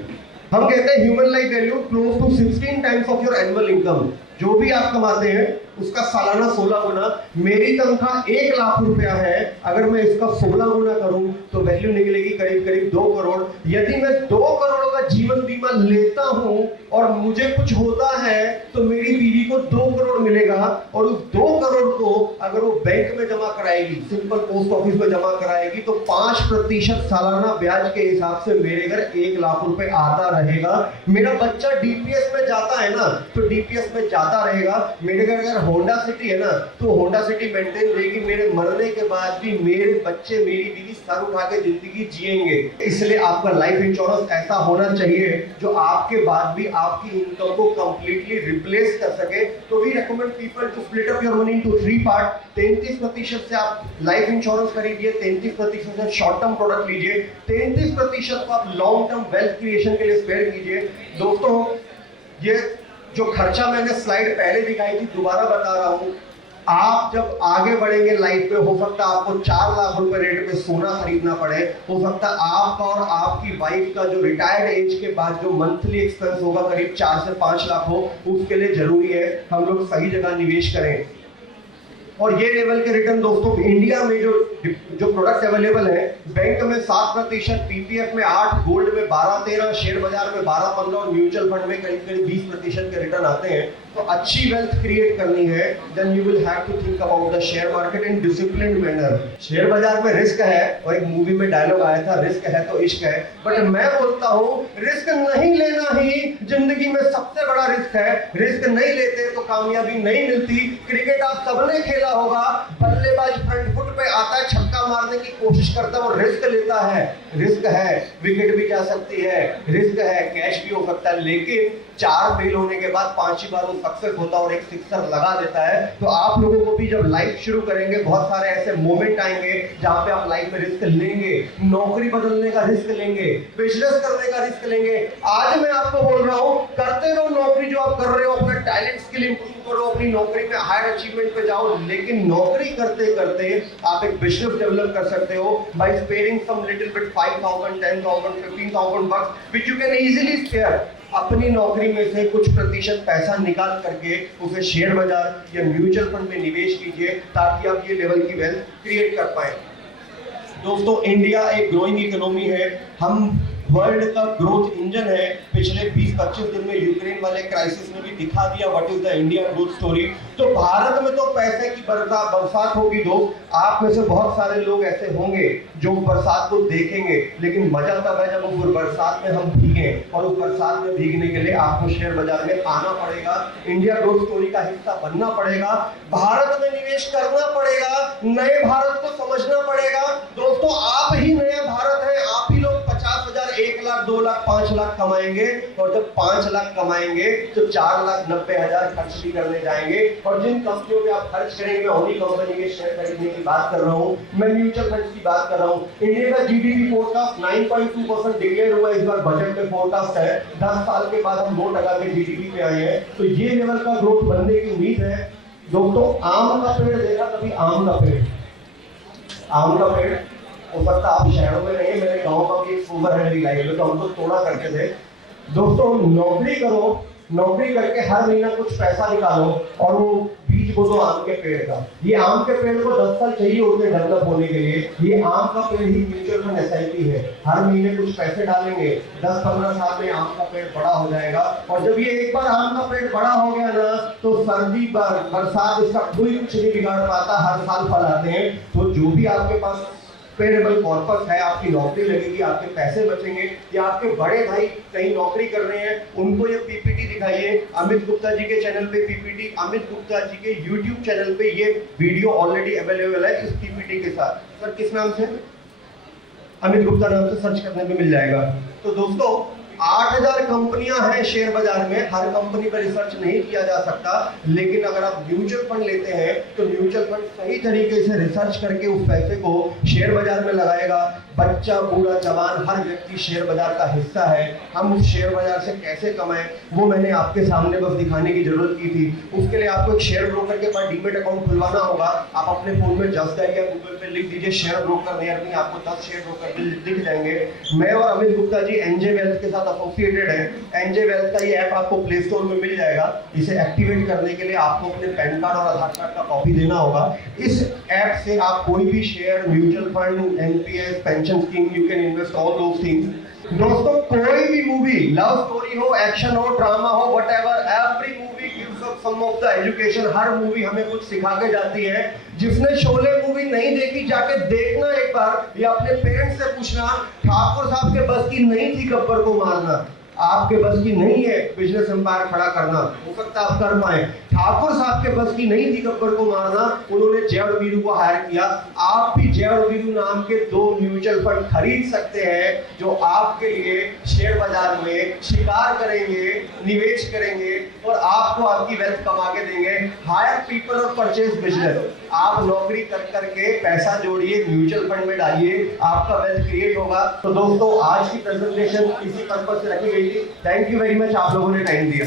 हम कहते हैं human life value close to 16 times of your annual income. जो भी आप कमाते हैं उसका सालाना 16 गुना। मेरी तनख्वाह 1 लाख रुपया है, अगर मैं इसका 16 गुना करूं तो वैल्यू निकलेगी करीब करीब 2 करोड़। यदि मैं 2 करोड़ का जीवन बीमा लेता हूं और मुझे कुछ होता है तो मेरी बीवी को 2 करोड़ मिलेगा, और उस 2 करोड़ को अगर वो बैंक में जमा कराएगी, सिंपल पोस्ट ऑफिस में जमा कराएगी, तो 5% सालाना ब्याज के हिसाब से मेरे घर 1 लाख रुपए आता रहेगा। मेरा बच्चा डीपीएस में जाता है ना, तो डीपीएस में जाता रहेगा। मेरे घर अगर होंडा सिटी है ना, तो होंडा सिटी मेंटेन रहेगी। मेरे मरने के बाद भी मेरे बच्चे, मेरी बीवी सर उठा के जिंदगी जिएंगे। इसलिए आपका लाइफ इंश्योरेंस ऐसा होना चाहिए जो आपके बाद भी आपकी इनकम को कंप्लीटली रिप्लेस कर सके। तो we recommend people to split up your money into 3 part. 33% से आप लाइफ इंश्योरेंस खरीदिए, 33% से शॉर्ट टर्म प्रोडक्ट लीजिए, 33% को आप लॉन्ग टर्म वेल्थ क्रिएशन के लिए स्पेयर कीजिए। दोस्तों, ये जो खर्चा मैंने स्लाइड पहले दिखाई थी, दोबारा बता रहा हूं। आप जब आगे बढ़ेंगे लाइफ में, हो सकता है आपको 4 लाख रुपए रेट में सोना खरीदना पड़े, हो सकता है आपका और आपकी वाइफ का जो रिटायर्ड एज के बाद जो मंथली एक्सपेंस होगा करीब 4 से 5 लाख हो। उसके लिए जरूरी है हम लोग सही जगह निवेश करें। और ये लेवल के रिटर्न दोस्तों इंडिया में जो प्रोडक्ट अवेलेबल है, बैंक में 7%, पीपीएफ में 8%, गोल्ड में 12-13%, शेयर बाजार में 12-15% और म्यूचुअल फंड में करीब करीब 20% के रिटर्न आते हैं। तो अच्छी वेल्थ क्रिएट करनी है, then you will have to think about the share market in disciplined manner. Share बाजार में रिस्क है, और एक मूवी में डायलॉग आया था, रिस्क है तो इश्क है। बट मैं बोलता हूँ रिस्क नहीं लेना ही जिंदगी में सबसे बड़ा रिस्क है। रिस्क नहीं लेते तो कामयाबी नहीं मिलती। क्रिकेट आप सबने खेला होगा, बल्लेबाज फ्रंट फुट पे आता है, छक्का मारने की कोशिश करता है, वो रिस्क लेता है। रिस्क है, विकेट भी जा सकती है, रिस्क है, कैश भी हो सकता है, लेकिन 4 फेल होने के बाद 5वीं बार वो सक्सेस होता है और एक सिक्सर लगा देता है। तो आप लोगों को भी जब लाइफ शुरू करेंगे, बहुत सारे ऐसे मोमेंट आएंगे जहां पे आप लाइफ में रिस्क लेंगे। नौकरी बदलने का रिस्क लेंगे, बिजनेस करने का रिस्क लेंगे। आज मैं आपको बोल रहा हूं, करते रहो नौकरी जो आप कर रहे हो, अपना टैलेंट स्किल इंप्रूव करो, अपनी नौकरी में हायर अचीवमेंट पे जाओ। लेकिन नौकरी करते करते आप एक बिजनेस डेवलप कर सकते हो by sparing some little bit 5,000, 10,000, 15,000 bucks which you can easily spare. अपनी नौकरी में से कुछ प्रतिशत पैसा निकाल करके उसे शेयर बाजार या म्यूचुअल फंड में निवेश कीजिए, ताकि आप ये लेवल की वेल्थ क्रिएट कर पाए। दोस्तों, इंडिया एक ग्रोइंग इकोनॉमी है, हम वर्ल्ड का ग्रोथ इंजन है। पिछले 20-25 दिन में यूक्रेन वाले क्राइसिस ने भी दिखा दिया what is the India growth story. तो भारत में तो पैसे की बरसात होगी दोस्त। आप में से बहुत सारे लोग ऐसे होंगे जो बरसात को देखेंगे, लेकिन मजा तब है जब उस बरसात में हम भीगे, और उस बरसात में भीगने के लिए आपको शेयर बाजार में आना पड़ेगा, इंडिया ग्रोथ स्टोरी का हिस्सा बनना पड़ेगा, भारत में निवेश करना पड़ेगा, नए भारत को समझना पड़ेगा। दोस्तों, आप ही नया भारत है। आप ही लोग 50,000, 1 लाख, 2 लाख, 5 लाख कमाएंगे, और जब 5 लाख कमाएंगे तो 4,90,000 खर्च भी करने जाएंगे। और जिन कंपनियों पे आप खर्च करेंगे, मैं उन्हीं कंपनी के शेयर खरीदने की बात कर रहा हूँ, मैं म्यूचुअल फंड की बात कर रहा हूँ। इंडिया का जीडीपी फोरकास्ट 9.2% डिक्लेयर हुआ, इस बार बजट में फोरकास्ट है। 10 साल के बाद हम 2% के जीडीपी पे आए हैं, तो ये लेवल का ग्रोथ बनने की उम्मीद है। दोस्तों, आम का पेड़ देखा कभी? आम का पेड़ हो सकता आप शहरों में नहीं, मेरे गांव का भी एक ओवर है लाइफ में, तो हम तो तोड़ा करके थे। दोस्तों, नौकरी करो, नौकरी करके हर महीना कुछ पैसा निकालो, और वो बीच सपोज आम के पेड़ का, ये आम के पेड़ को 10 साल चाहिए होते हैं डेवलप होने के लिए। ये आम का पेड़ ही म्यूचुअल फंड SIP है, हर महीने कुछ पैसे डालेंगे, 10-15 साल में आम का पेड़ बड़ा हो जाएगा। और जब ये एक बार आम का पेड़ बड़ा हो गया ना, तो सर्दी बरसात इसका कोई कुछ नहीं बिगाड़ पाता, हर साल फल आते हैं। तो जो भी आपके पास पेरेबल कॉर्पस है, आपकी नौकरी लगेगी, आपके पैसे बचेंगे, या आपके बड़े भाई कहीं नौकरी कर रहे हैं, उनको ये PPT दिखाइए। अमित गुप्ता जी के चैनल पे PPT, अमित गुप्ता जी के YouTube चैनल पे ये वीडियो ऑलरेडी अवेलेबल है इस PPT के साथ। सर किस नाम से? अमित गुप्ता नाम से सर्च करने पे मिल जाएगा। तो दोस्तों 8000 कंपनियां हैं शेयर बाजार में, हर कंपनी पर रिसर्च नहीं किया जा सकता, लेकिन अगर आप म्यूचुअल फंड लेते हैं तो म्यूचुअल फंड सही तरीके से रिसर्च करके उस पैसे को शेयर बाजार में लगाएगा। बच्चा बूढ़ा जवान हर व्यक्ति शेयर बाजार का हिस्सा है। हम उस शेयर बाजार से कैसे कमाएं वो मैंने आपके सामने बस दिखाने की जरूरत की थी। उसके लिए आपको एक शेयर ब्रोकर के पास डीमेट अकाउंट खुलवाना होगा। आप अपने फोन में जस्ट डायल या गूगल पे लिख दीजिए शेयर ब्रोकर नियर मी, आपको 10 शेयर ब्रोकर दिख जाएंगे। मैं और अमित गुप्ता जी एनजे वेल्थ के साथ एसोसिएटेड है। एनजे वेल्थ का ये ऐप आपको प्ले स्टोर में मिल जाएगा। इसे एक्टिवेट करने के लिए आपको अपने पैन कार्ड और आधार कार्ड का कॉपी देना होगा। इस ऐप से आप कोई भी share, mutual fund, NPS, pension scheme, you can invest all those things. दोस्तों कोई भी मूवी, लव स्टोरी हो, एक्शन हो, ड्रामा हो, whatever, every movie gives us some of the education. हर मूवी हमें कुछ सिखा के जाती है। जिसने शोले मूवी नहीं देखी जाके देखना एक बार, या अपने पेरेंट्स से पूछना। ठाकुर साहब के बस की नहीं थी गब्बर को मारना, आपके बस की नहीं है बिजनेस एम्पायर खड़ा करना, हो सकता है आप कर पाए। ठाकुर साहब के बस की नहीं थी गब्बर को मारना, उन्होंने जय और वीरू को हायर किया। आप भी जय और वीरू नाम के 2 म्यूचुअल फंड खरीद सकते हैं जो आपके लिए शेयर बाजार में शिकार करेंगे, निवेश करेंगे और आपको आपकी वेल्थ कमा के देंगे। हायर पीपल और परचेज बिजनेस। आप नौकरी कर करके पैसा जोड़िए, म्यूचुअल फंड में डालिए, आपका वेल्थ क्रिएट होगा। तो दोस्तों आज की प्रेजेंटेशन इसी पर्पज से रखी गई थी। थैंक यू वेरी मच, आप लोगों ने टाइम दिया।